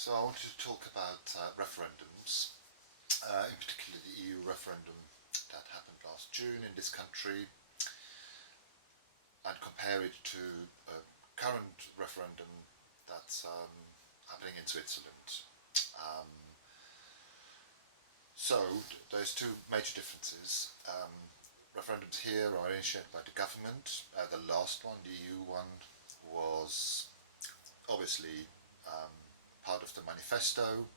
So I wanted to talk about referendums, in particular the EU referendum that happened last June in this country, and compare it to a current referendum that's happening in Switzerland. Um, there's two major differences. Referendums here are initiated by the government. The last one, the EU one, was obviously part of the manifesto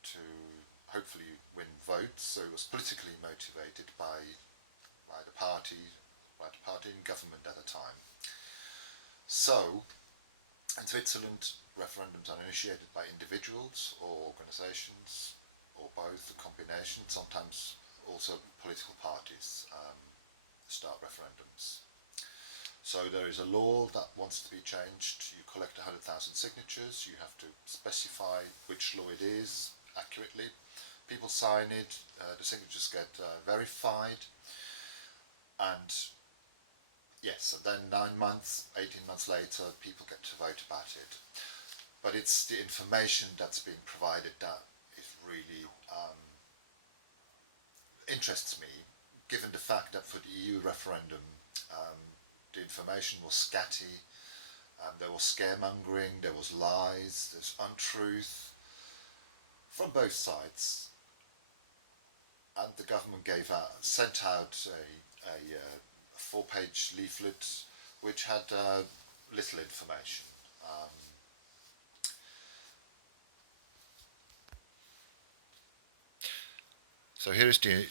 to hopefully win votes. So it was politically motivated by the party in government at the time. So in Switzerland, referendums are initiated by individuals or organisations, or both, a combination. Sometimes also political parties start referendums. So there is a law that wants to be changed. You collect 100,000 signatures. You have to specify which law it is accurately. People sign it. The signatures get verified. And yes, and then 9 months, 18 months later, people get to vote about it. But it's the information that's being provided that is really interests me, given the fact that for the EU referendum, the information was scatty, there was scaremongering, there was lies, there's untruth from both sides, and the government sent out a 4-page leaflet which had little information. So here is the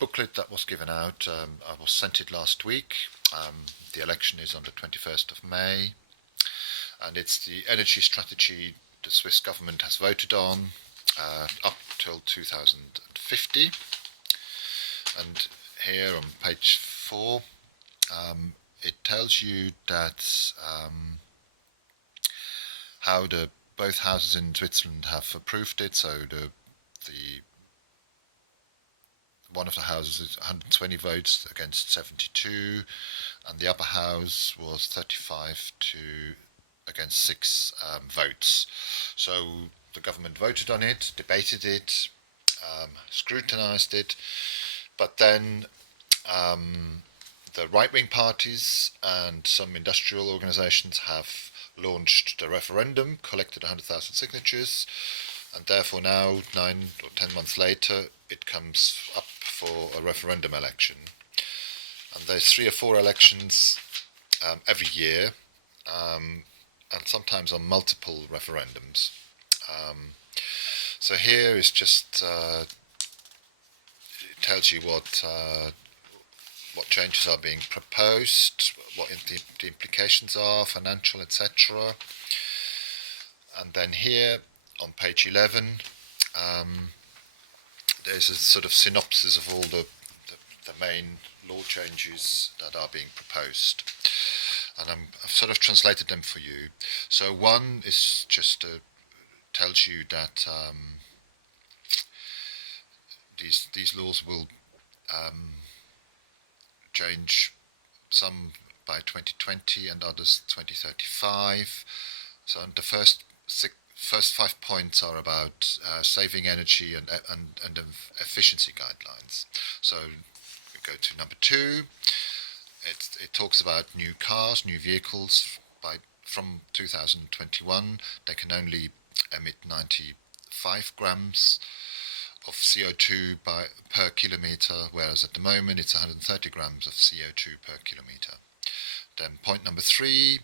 booklet that was given out. I was sent it last week. The election is on the 21st of May, and it's the energy strategy the Swiss government has voted on up till 2050. And here on page 4, it tells you that how both houses in Switzerland have approved it. So the one of the houses is 120 votes against 72, and the upper house was 35 against 6 votes. So the government voted on it, debated it, scrutinised it, but then the right-wing parties and some industrial organisations have launched the referendum, collected 100,000 signatures, and therefore now, 9 or 10 months later, it comes up for a referendum election. And there's 3 or 4 elections every year, and sometimes on multiple referendums. So here is just it tells you what changes are being proposed, what the implications are, financial, etc. And then here on page 11, there's a sort of synopsis of all the main law changes that are being proposed, and I've sort of translated them for you. So one is just tells you that these laws will change, some by 2020 and others 2035. So the first 5 points are about saving energy and efficiency guidelines. So we go to number 2. It talks about new cars, new vehicles. From 2021, they can only emit 95 grams of CO2 per kilometre, whereas at the moment it's 130 grams of CO2 per kilometre. Then point number 3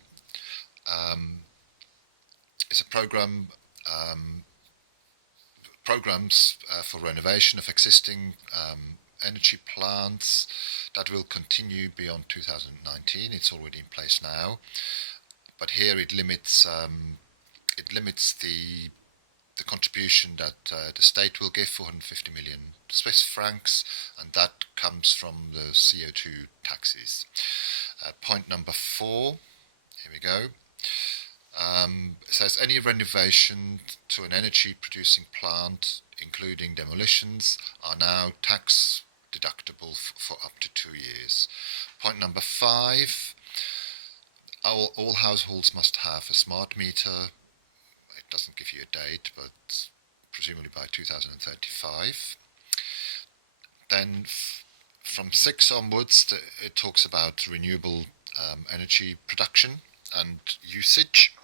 is a programs for renovation of existing energy plants that will continue beyond 2019. It's already in place now, but here it limits the contribution that the state will give, 450 million Swiss francs, and that comes from the CO2 taxes. Point number 4, here we go. It says any renovation to an energy producing plant, including demolitions, are now tax deductible for up to 2 years. Point number 5, all households must have a smart meter. It doesn't give you a date, but presumably by 2035. Then from 6 onwards, it talks about renewable energy production and usage.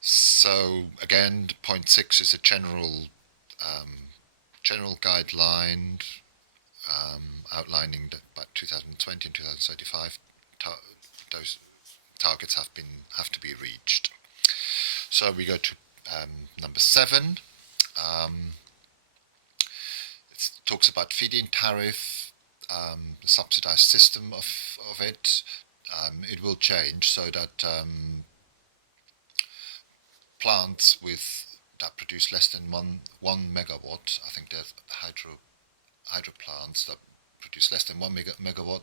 So again, point 6 is a general guideline outlining that by 2020 and 2035 those targets have to be reached. So we go to number 7. It talks about feed-in tariff, the subsidized system of it. It will change so that plants that produce less than one megawatt, I think there's hydro plants that produce less than 1 megawatt,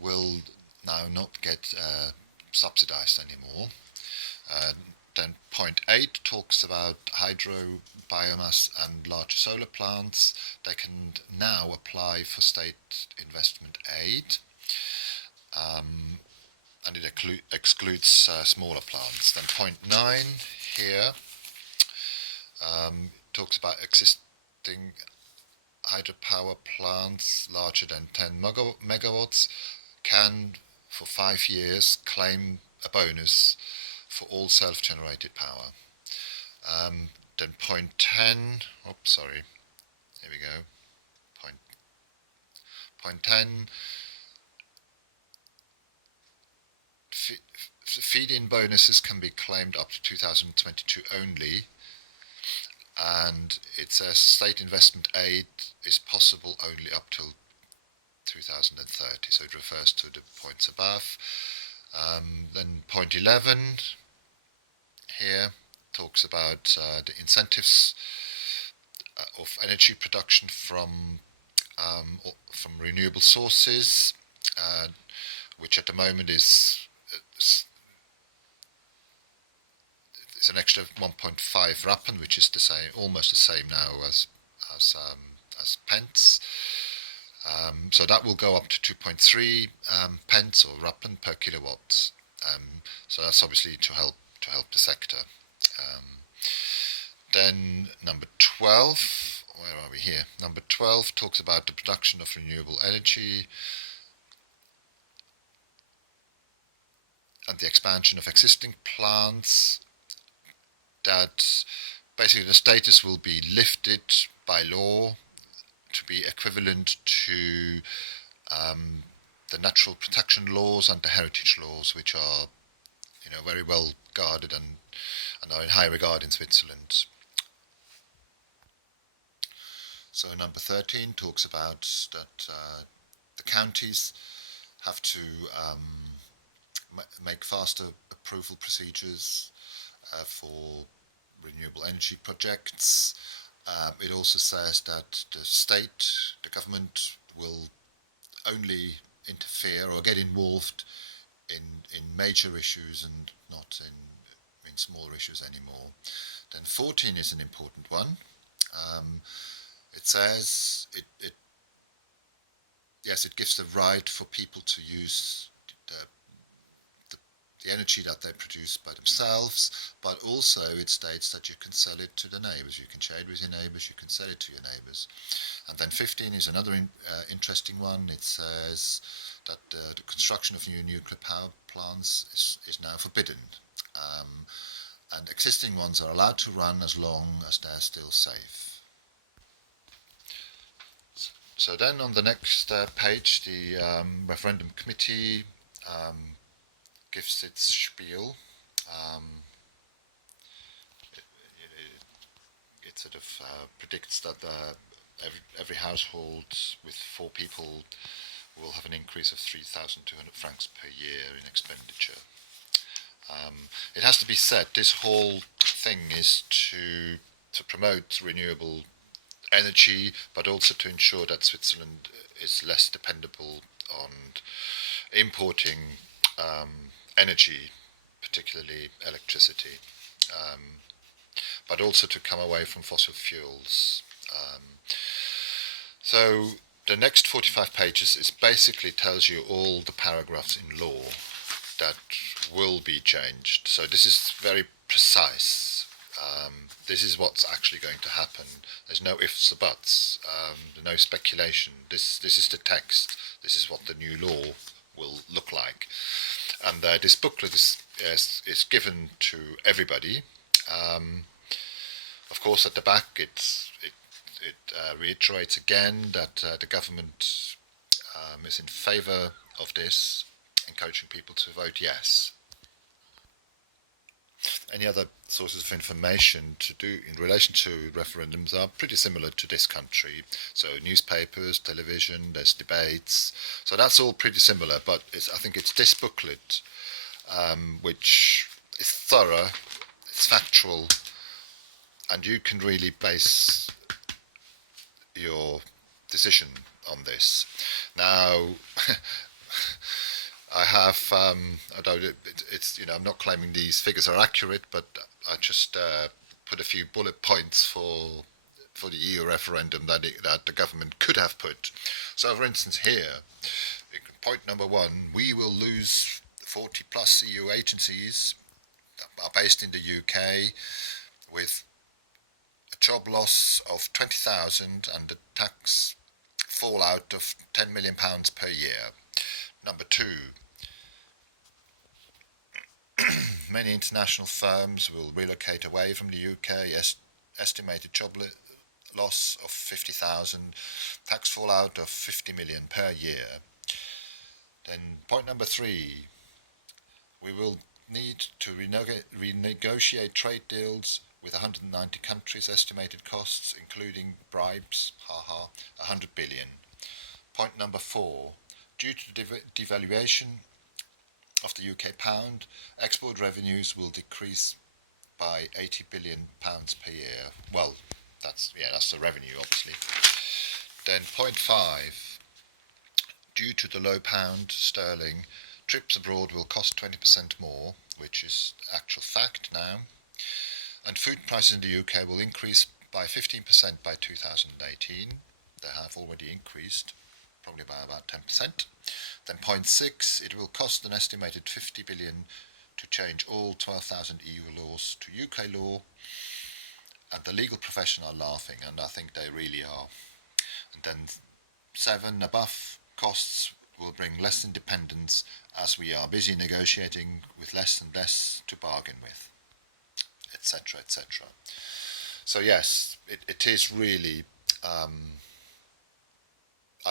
will now not get subsidized anymore. Then point 8 talks about hydro, biomass and larger solar plants. They can now apply for state investment aid, and it excludes smaller plants. Then point 9 here talks about existing hydropower plants larger than 10 megawatts can, for 5 years, claim a bonus for all self-generated power. Then point 10, here we go. Point 10, feed-in bonuses can be claimed up to 2022 only, and it says state investment aid is possible only up till 2030, so it refers to the points above. Then point 11 here talks about the incentives of energy production from renewable sources, which at the moment is an extra 1.5 rappen, which is the same, almost the same now as pence. So that will go up to 2.3 pence or rappen per kilowatt. So that's obviously to help the sector. Then number 12, where are we here? Number 12 talks about the production of renewable energy and the expansion of existing plants. That basically the status will be lifted by law to be equivalent to the natural protection laws and the heritage laws, which are, very well guarded and are in high regard in Switzerland. So number 13 talks about that the counties have to make faster approval procedures for renewable energy projects. It also says that the government will only interfere or get involved in major issues and not in small issues anymore. Then 14 is an important one. It says it gives the right for people to use the energy that they produce by themselves, but also it states that you can sell it to the neighbours. You can share it with your neighbours, you can sell it to your neighbours. And then 15 is another interesting one. It says that the construction of new nuclear power plants is now forbidden. And existing ones are allowed to run as long as they're still safe. So then on the next page, the referendum committee gives its spiel. It sort of predicts that every household with 4 people will have an increase of 3,200 francs per year in expenditure. It has to be said, this whole thing is to promote renewable energy, but also to ensure that Switzerland is less dependable on importing energy, particularly electricity, but also to come away from fossil fuels. So the next 45 pages basically tells you all the paragraphs in law that will be changed. So this is very precise. This is what's actually going to happen. There's no ifs or buts, no speculation. This is the text. This is what the new law will look like. And this booklet is given to everybody. Of course, at the back it reiterates again that the government is in favour of this, encouraging people to vote yes. Any other sources of information to do in relation to referendums are pretty similar to this country. So newspapers, television, there's debates. So that's all pretty similar, but I think it's this booklet which is thorough, it's factual, and you can really base your decision on this. Now, I have, although it's I'm not claiming these figures are accurate, but I just put a few bullet points for the EU referendum that the government could have put. So, for instance, here, point number one: we will lose 40 plus EU agencies that are based in the UK with a job loss of 20,000 and a tax fallout of £10 million per year. Number two, many international firms will relocate away from the UK, estimated job loss of 50,000, tax fallout of 50 million per year. Then point number three, we will need to renegotiate trade deals with 190 countries, estimated costs, including bribes, 100 billion. Point number four, due to the devaluation of the UK pound, export revenues will decrease by £80 billion per year. Well, that's the revenue, obviously. Then point five, due to the low pound sterling, trips abroad will cost 20% more, which is actual fact now. And food prices in the UK will increase by 15% by 2018. They have already increased, probably by about 10%. Then point six, it will cost an estimated 50 billion to change all 12,000 EU laws to UK law. And the legal profession are laughing, and I think they really are. And then seven, above costs will bring less independence as we are busy negotiating with less and less to bargain with, etc., etc. So yes, it is really, I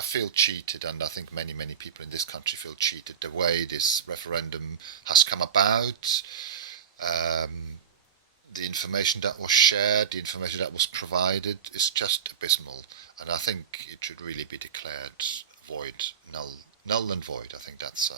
feel cheated, and I think many people in this country feel cheated the way this referendum has come about. The information that was shared, the information that was provided is just abysmal, and I think it should really be declared void, null and void. I think that's